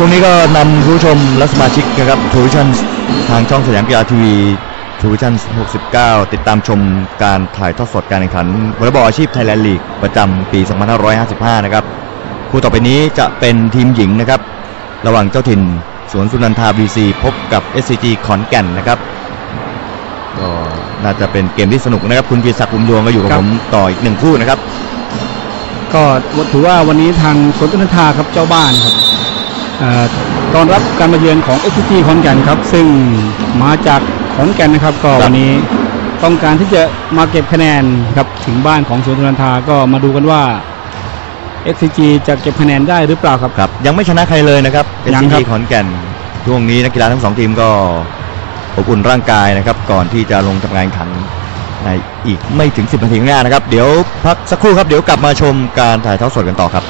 ช่วงนี้ก็นำผู้ชมและสมาชิกนะครับทูวิชั่นทางช่องสยามกีฬาทีวีทูวิชั่น69 ติดตามชมการถ่ายทอดสดการแข่งขันวอลเลย์บอลอาชีพไทยแลนด์ลีกประจำปี 2555 นะครับ คู่ต่อไปนี้จะเป็นทีมหญิงนะครับ ระหว่างเจ้าถิ่นสวนสุนันทาบีซีพบกับ SCG ขอนแก่นนะครับก็น่าจะเป็นเกมที่สนุกนะครับ คุณกีศักดิ์ภูมิดวงก็อยู่กับครัผบมต่ออีกหนึ่งคู่นะครับ ก็ถือว่าวันนี้ทางสวนตุนทาครับเจ้าบ้านครับเอ่อ ตอนรับการมาเยือนของ s อ t ขอนแก่นครับ ซึ่งมาจากขอนแก่นนะครับก็ครับวันนี้ต้องการที่จะมาเก็บคะแนนครับถึงบ้านของสวนตุนทาก็มาดูกันว่า XCG จะเก็บคะแนนได้หรือเปล่าครับ ครับ ยังไม่ชนะใครเลยนะครับยัง SCG ครับขอนแก่นช่วงนี้นักกีฬาทั้งสองทีมก็อบอุ่นร่างกายนะครับ ก่อนที่จะลงทำงานแข่งขันในอีกไม่ถึง 10นาทีข้างหน้านะครับ เดี๋ยวพักสักครู่ครับ เดี๋ยวกลับมาชมการถ่ายทอดสดกันต่อครับ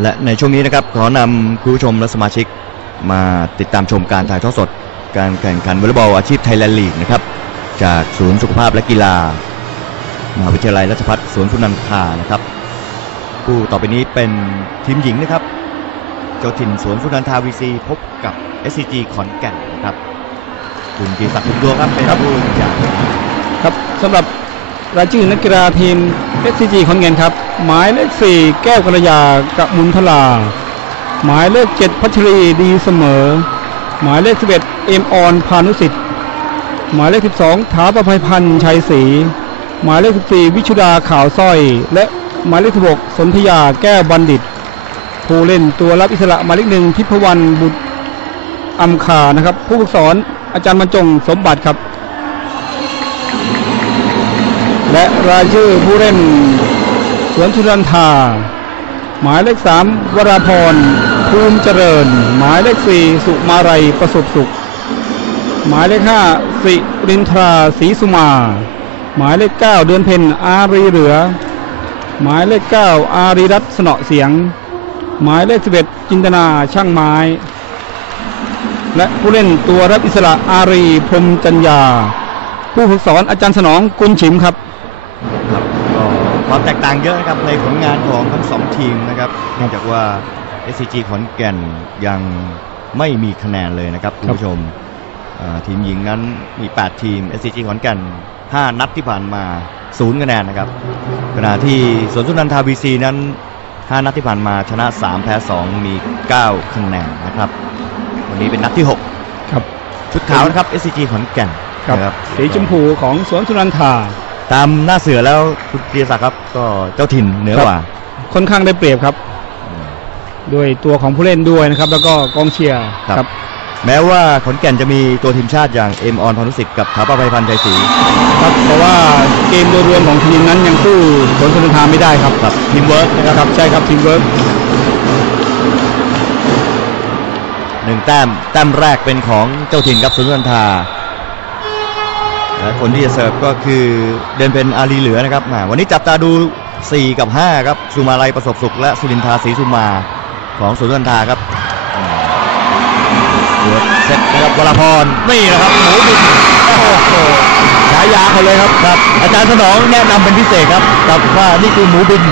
และในช่วงนี้นะครับขอนำคุณผู้ชมและสมาชิกมาติดตามชมการถ่ายทอดสด การแข่งขันวอลเลย์บอลอาชีพไทยแลนด์ลีกนะครับจากศูนย์สุขภาพและกีฬามหาวิทยาลัยราชภัฏสวนสุนันทานะครับคู่ต่อไปนี้เป็นทีมหญิงนะครับ เจ้าถิ่นสวนสุนันทาวีซีพบกับ SCG ขอนแก่นนะครับคุณกีศักดิ์ภูมิดวงครับเป็นผู้บรรยายครับสำหรับ รายชื่อนักกีฬาทีม SCG ขอนแก่นครับ หมายเลข 4 แก้วกระยากะมุนทลา หมายเลข 7 พัชรีดีเสมอ หมายเลข 11 เอ็มออนพานุสิทธิ์ หมายเลข 12 ถาประภัยพันธ์ชัยศรี หมายเลข 14 วิชุดาขาวสร้อย และหมายเลข 16 สนธยาแก้วบัณฑิต ผู้เล่นตัวรับอิสระหมายเลขหนึ่งทิพวรรณบุตรอัมคานะครับ ผู้ฝึกสอนอาจารย์บรรจงสมบัติครับ และรายชื่อผู้เล่น สวนชุนันทา หมายเลขสามวราพรภูมิเจริญ หมายเลขสี่สุมารัยประสบสุข หมายเลขห้าสิรินทราศรีสุมา หมายเลขเก้าเดือนเพ็ญอารีเหลือ หมายเลขเก้าอารีรัตน์สนอเสียง หมายเลขสิบเอ็ดจินตนาช่างไม้ และผู้เล่นตัวรับอิสระอารีพรมจัญญาผู้ฝึกสอนอาจารย์สนองกุลฉิมครับ ความแตกต่างเยอะนะครับในผลงานของทั้งสองทีมนะครับเนื่องจากว่า SCG ขอนแก่นยังไม่มีคะแนนเลยนะครับคุณผู้ชมอ่าทีมหญิงนั้นมี 8 ทีม SCG ขอนแก่น 5 นัดที่ผ่านมาศูนย์คะแนนนะครับขณะที่สวนสุนันทาบีซีนั้น 5 นัดที่ผ่านมาชนะ 3 แพ้ 2 มี 9 คะแนนนะครับ วันนี้เป็นนัดที่ ครับ 6 ชุดขาวนะครับ SCG ขอนแก่นครับ นะ สีชมพูของสวนสุนันทา ตามหน้าเสือแล้วคุณเกียรติศักดิ์ครับ ก็เจ้าถิ่นเหนือกว่า ค่อนข้างได้เปรียบครับ ด้วยตัวของผู้เล่นด้วยนะครับ แล้วก็กองเชียร์ครับ แม้ว่าขอนแก่นจะมีตัวทีมชาติอย่างเอ็มออนพานุสิทธิ์กับถาปาภัยพันธ์ใจศรีครับแต่ว่าเกมโดยรวมของทีมนั้นยังสู้สวนสุนันทาไม่ได้ครับครับทีมเวิร์กนะครับครับใช่ครับทีมเวิร์กหนึ่งแต้มแต้มแรกเป็นของเจ้าถิ่นครับสุนันทาและ คนที่จะเสิร์ฟก็คือเดนเป็นอาลีเหลือนะครับวันนี้จับตาดู 4 กับ 5 ครับสุมาลัยประสบสุข และสุรินทราศรีสุมาของสุนันทาครับเสร็จนะครับวรพรนี่นะครับหมูบินฉายาเขาเลยครับครับ อาจารย์สนองแนะนำเป็นพิเศษครับครับว่านี่คือหมูบิน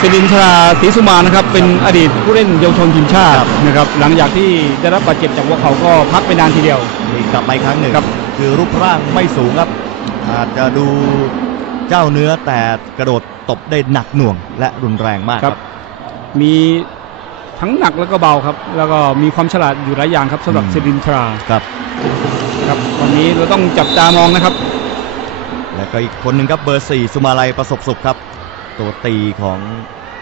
สิรินทราศรีสุมานะครับเป็นอดีตผู้เล่นเยาวชนทีมชาติครับนะครับหลังจากที่ได้รับบาดเจ็บจากหัวเขาก็พักไปนานทีเดียว นี่กลับมาอีกครั้งหนึ่งครับ คือรูปร่างไม่สูงครับ อาจจะดูเจ้าเนื้อแต่กระโดดตบได้หนักหน่วงและรุนแรงมากคครัรับบมีทั้งหนักแล้วก็เบาครับ แล้วก็มีความฉลาดอยู่หลายอย่างครับสำหรับอืม สิรินทราครับ ครับวันนี้เราต้องจับตามองนะครับ แล้วก็อีกคนหนึ่งครับเบอร์สี่สุมาลัยประสบสุขครับ ตัวตีของ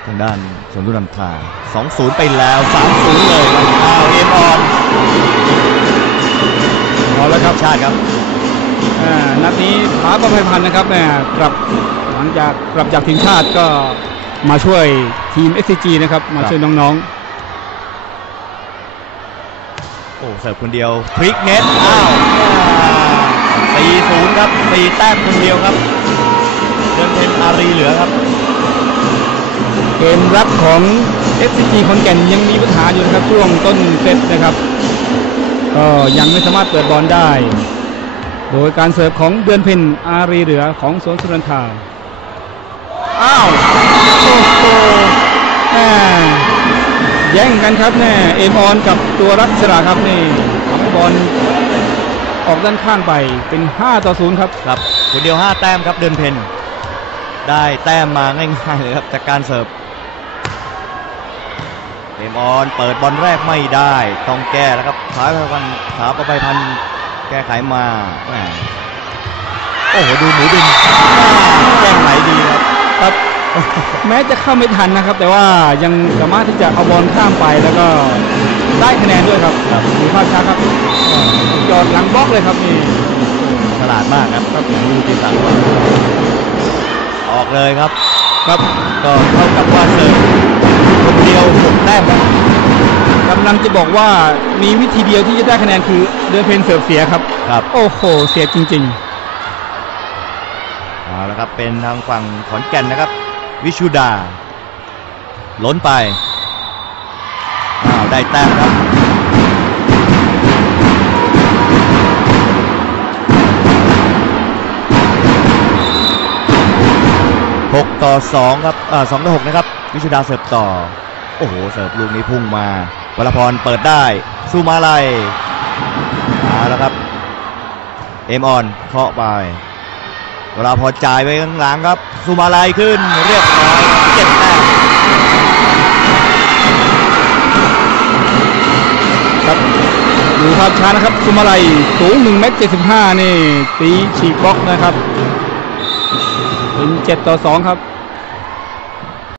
ทางด้านสวนดุนันทรา2-0 ไปแล้ว3-0เลยครับอ้าวเอมออนเอาแล้วครับชาติครับอ่านัดนี้ท้าประภัยพันธ์นะครับแม่กลับหลังจากกลับจากทีมชาติก็มาช่วยทีม SCG นะครับ มาช่วยน้องโอ้เสิร์ฟคนเดียวพลิกเน็ตอ้าวตีศูนย์ครับตีแต้มคนเดียวครับ เดินเป็นอารีเหลือครับๆเกมรับของ SCG ขอนแก่นยังมีปัญหาอยู่นะครับช่วงต้นเซตนะครับก็ยังไม่สามารถเปิดบอลได้ โดยการเสิร์ฟของเดือนเพ็ญอารีเหลือของสวนสุรันทาอ้าวโอ้โหแม่แย่งกันครับแน่เอมออนกับตัวรักษราครับนี่ทำให้บอลออกด้านข้างไปเป็น 5 ต่อ 0 ครับ ครับคนเดียว 5 แต้มครับเดินเพน ได้แต้มมาง่ายๆเลยครับจากการเสิร์ฟเกมออนเปิดบอลแรกไม่ได้ต้องแก้แล้วครับขาประพันธ์ขาประภัยพันธ์แก้ไขมาแหม่โอ้โหดูหมูบินแก้ไขดีครับครับ แม้จะเข้าไม่ทันนะครับ แต่ว่ายังสามารถที่จะเอาบอลข้ามไปแล้วก็ได้คะแนนด้วยครับดูภาพช้าครับจอดหลังบล็อกเลยครับนี่ฉลาดมากครับครับดูตีสัง ออกเลยครับ ครับก็เท่ากับว่าเสิร์ฟคนเดียวหกแต้มครับกำลังจะบอกว่ามีวิธีเดียวที่จะได้คะแนนคือเดินเพนเสิร์ฟเสียครับ ครับ โอ้โห เสียจริงเอาละครับเป็นทางฝั่งขอนแก่นนะครับ วิชุดาล้นไปอ้าวได้แต้มครับ ต่อสองครับอ่าสองต่อหกนะครับ วิชุดาเสิร์ฟต่อ โอ้โห เสิร์ฟลูกนี้พุ่งมาวรพรเปิดได้ สู้มาลัยเอาแล้วครับ เอมออนเคาะไปเวลาพอจ่ายไปข้างหลังครับสุมาลัยขึ้นเรียบร้อยเจ็ดแต้มครับดูภาพช้านะครับสุมาลัยสูง1เมตร75นี่ตีฉีกบล็อกนะครับเป็น7ต่อ 2 ครับ